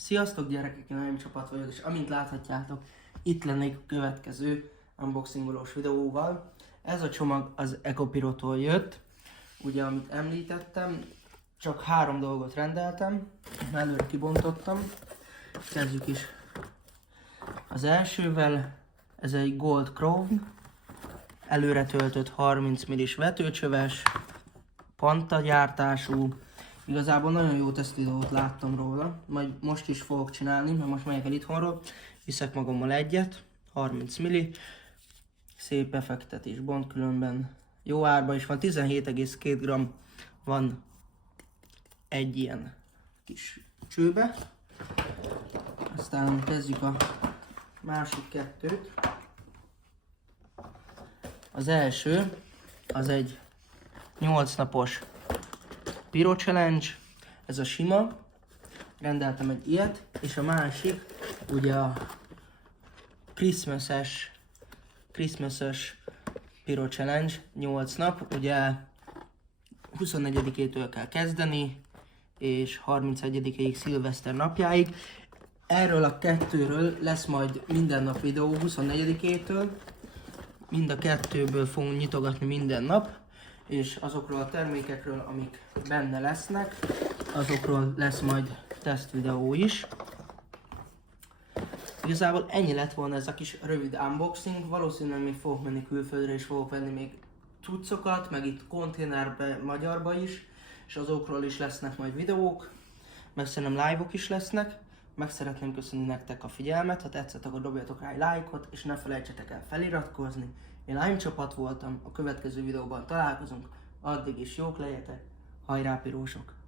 Sziasztok gyerekek, én Naim Csapat vagyok, és amint láthatjátok, itt lennék a következő unboxingolós videóval. Ez a csomag az Ecopiro-tól jött, ugye amit említettem, csak 3 dolgot rendeltem, előre kibontottam. Kezdjük is az elsővel, ez egy Gold Crown, előre töltött 30 millis vetőcsöves, Panta gyártású. Igazából nagyon jó tesztvideót láttam róla, majd most is fogok csinálni, mert most megyek el itthonról. Viszek magammal egyet, 30 milli, szép effektet is bont, különben jó árban is van, 17,2 g van egy ilyen kis csőbe. Aztán kezdjük a másik kettőt. Az első, az egy 8 napos Piro Challenge, ez a sima, rendeltem egy ilyet, és a másik, ugye a Christmas-es Piro Challenge, 8 nap, ugye 24-től kell kezdeni, és 31-ig szilveszter napjáig. Erről a kettőről lesz majd minden nap videó 24-től, mind a kettőből fogunk nyitogatni minden nap, és azokról a termékekről, amik benne lesznek, azokról lesz majd tesztvideó is. Igazából ennyi lett volna ez a kis rövid unboxing, valószínűleg még fogok menni külföldre és fogok venni még cuccokat, meg itt konténerbe, magyarba is, és azokról is lesznek majd videók, meg szerintem live-ok is lesznek. Meg szeretném köszönni nektek a figyelmet, ha tetszett, akkor dobjatok rá egy lájkot, és ne felejtsetek el feliratkozni. Én Naim Csapat voltam, a következő videóban találkozunk, addig is jók legyetek, hajrá pirósok!